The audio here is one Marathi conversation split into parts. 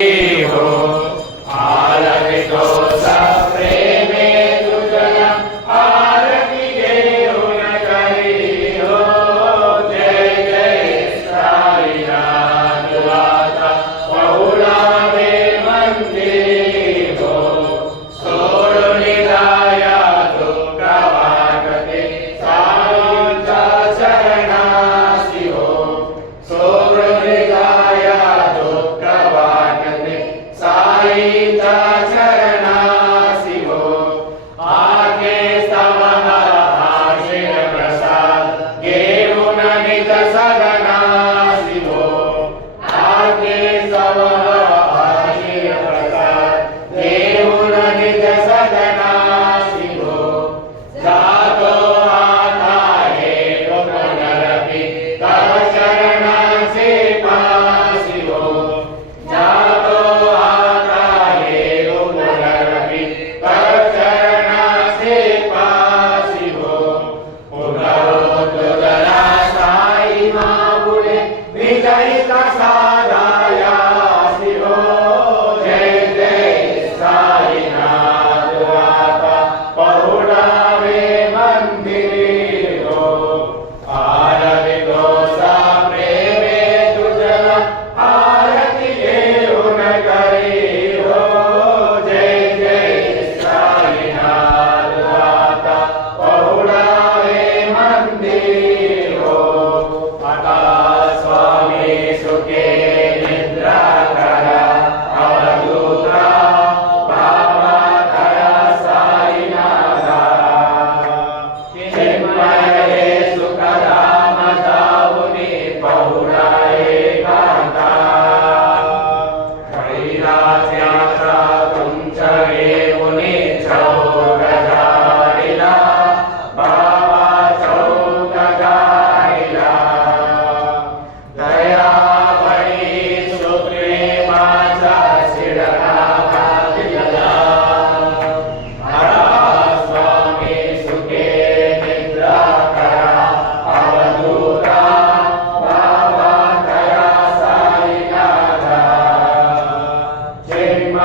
हो आरवितो सप्रेमे तुझया आरती घेऊन करी हो जय जय साईनाथ वाता पहुळावे मंदिर हो सोडून जाया दुःख वाटते साईंच्या चरणासी हो सोडून जाया दुःख वाटते साईंच्या चरणासी हो आके स्तवहा आशीर प्रसाद घेऊन निज सदनासी हो आके स्तवहा आशीर प्रसाद घेऊन निज सदनासी हो जातो आता हे पुनरपि तव चरणाचे पासी हो जातो आता हे पुनरपि तव चरणाचे पासी हो पुनरो तुझला साई माऊले विजयिता साधायासी हो जय जय साईनाथ वाता पहुळावे मंदिर हो आरवितो सप्रेमे तुझला आरती घेऊन करी हो जय जय साईनाथ वाता पहुळावे मंदिर हो आता स्वामी सुखे निद्रा करा अवधूता बाबा करा साईनाथा चिन्मय सुखधाम जाऊनी पहुळाए कांता कैलासयात्रा तुमच्या येऊनी चौक झाडिला बाबा चौक झाडिला दयावरी सुप्रेमाचा शिडका घातला हरा स्वामी सुखे निद्रा करा अवधूता बाबा करा साईनाथा चिन्मय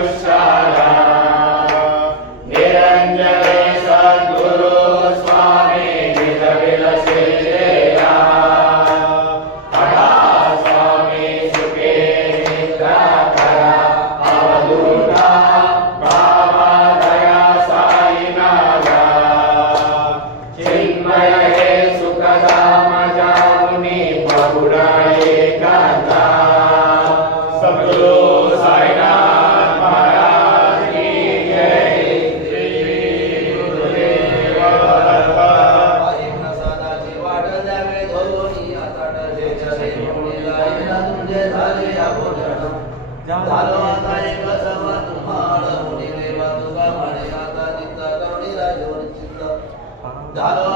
आयुष्याला निरंजने सद्गुरु स्वामी निजविलसिलेला हरा स्वामी सुखे निद्रा करा अवधूता बाबा दया साईनाथा चिन्मय हे सुखधाम जामुनी बहुडा एकांता सद्गुरु साईनाथ महाराज की जय श्री गुरुदेव दत्त प्रसादाची वाट द्यावे धोनी आता डजेच्या मुलीला येणं तुझे झाले या भोजन झालो आता एक सवा तुम्हाला मुली देवा तुका म्हणे आता चित्त करुणी राजवंचित झालो